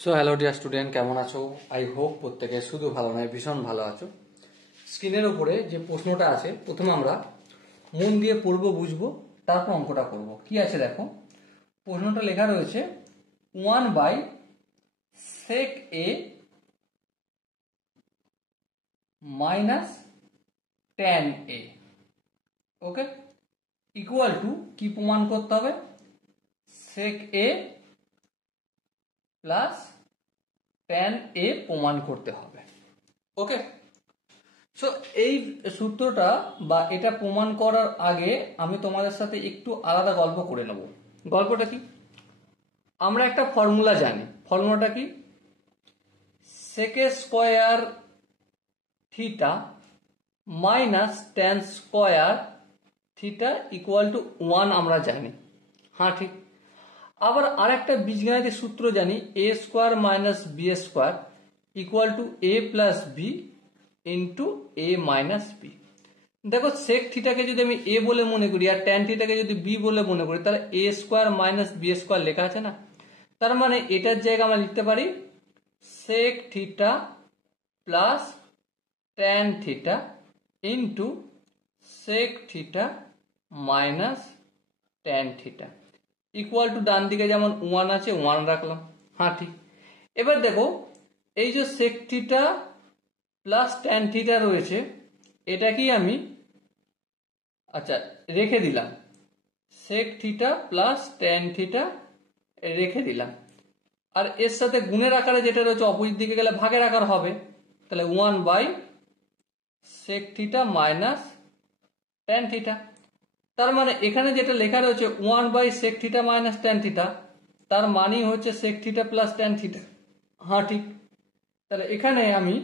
So hello dear student, কেমন আছো? I hope প্রত্যেকে শুধু ভালো নয়, ভীষণ ভালো আছো। স্ক্রিনের উপরে যে প্রশ্নটা আছে, প্রথমে আমরা মন দিয়ে পড়বো, বুঝবো, তারপর অঙ্কটা করব। কি আছে দেখো, প্রশ্নটা লেখা রয়েছে 1/sec a minus tan a, okay, equal to কি প্রমাণ করতে হবে? sec a plus tan a প্রমাণ করতে হবে। ওকে, সো এই সূত্রটা বা এটা প্রমাণ করার আগে আমি তোমাদের সাথে একটু আলাদা গল্প করে নেব। গল্পটা কি? আমরা একটা ফর্মুলা জানি। ফর্মুলাটা কি? sec square theta minus tan square theta equal two 1 আমরা জানি। হ্যাঁ, ঠিক। আবার আরেকটা বীজগণিতের সূত্র জানি, a square minus b square equal to a plus b into a minus b. দেখো, সেক থিটাকে যদি আমি এ বলে মনে করি আর ট্যান থিটাকে যদি বি বলে মনে করি, তাহলে এ স্কোয়ার মাইনাস বি স্কোয়ার লেখা আছে না? তার মানে এটার জায়গায় আমরা লিখতে পারি sec theta plus tan theta into sec theta minus tan theta equal to ডান দিকে যেমন 1 আছে 1 রাখলাম। হ্যাঁ, ঠিক। এবার দেখো, এই যে sec theta plus tan theta রয়েছে, এটাকেই আমি রেখে দিলাম। Sec theta plus tan theta রেখে দিলাম। আর এর সাথে গুণের আকারে যেটা রয়েছে, অপোজিট দিকে গেলে ভাগের আকার হবে। তাহলে 1/sec theta minus tan theta. তার মানে এখানে যেটা লেখা রয়েছে 1/sec theta minus tan theta, তার মানেই হচ্ছে sec theta plus tan theta. হ্যাঁ, ঠিক। তাহলে এখানে আমি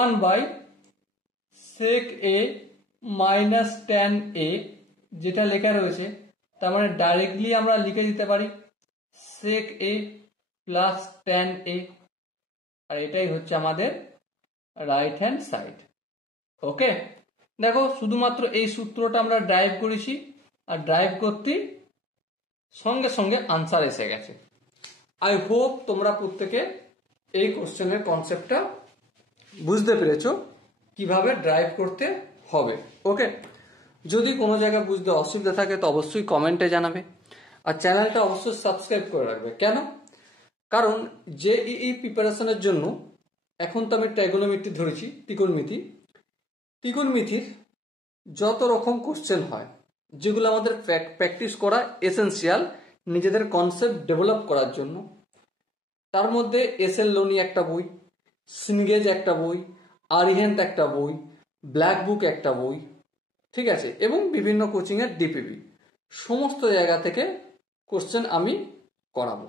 1/sec a minus tan a যেটা লেখা রয়েছে, তার মানে ডাইরেক্টলি আমরা লিখে দিতে পারি sec a plus tan a, আর এটাই হচ্ছে আমাদের রাইট হ্যান্ড সাইড। ওকে, দেখো, শুধুমাত্র এই সূত্রটা আমরা ড্রাইভ করেছি, আর ড্রাইভ করতেই সঙ্গে সঙ্গে আনসার এসে গেছে। আই হোপ তোমরা প্রত্যেকে এই কোশ্চেনের কনসেপ্টটা বুঝতে পেরেছো, কিভাবে ড্রাইভ করতে হবে। ওকে, যদি কোনো জায়গায় বুঝতে অসুবিধা থাকে তো অবশ্যই কমেন্টে জানাবে, আর চ্যানেলটা অবশ্যই সাবস্ক্রাইব করে রাখবে। কেন? কারণ জেইই প্রিপারেশনের জন্য এখন তো আমি ট্রাইগোনোমেট্রি ধরেছি, ত্রিকোণমিতির যত রকম কোশ্চেন হয়, যেগুলো আমাদের প্র্যাকটিস করা এসেনশিয়াল নিজেদের কনসেপ্ট ডেভেলপ করার জন্য, তার মধ্যে এসএল লোনি একটা বই, সিনগেজ একটা বই, আরিহেন্ট একটা বই, ব্ল্যাক বুক একটা বই, ঠিক আছে, এবং বিভিন্ন কোচিংয়ের ডিপিবি, সমস্ত জায়গা থেকে কোশ্চেন আমি করাবো।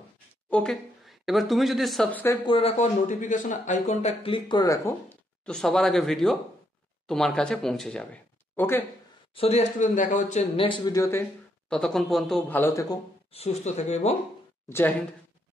ওকে, এবার তুমি যদি সাবস্ক্রাইব করে রাখো আর নোটিফিকেশন আইকনটা ক্লিক করে রাখো, তো সবার আগে ভিডিও তোমার কাছে পৌঁছে যাবে। ওকে, সো ডিয়ার স্টুডেন্ট, দেখা হচ্ছে নেক্সট ভিডিওতে। ততক্ষণ পর্যন্ত ভালো থেকো, সুস্থ থেকো এবং জয় হিন্দ।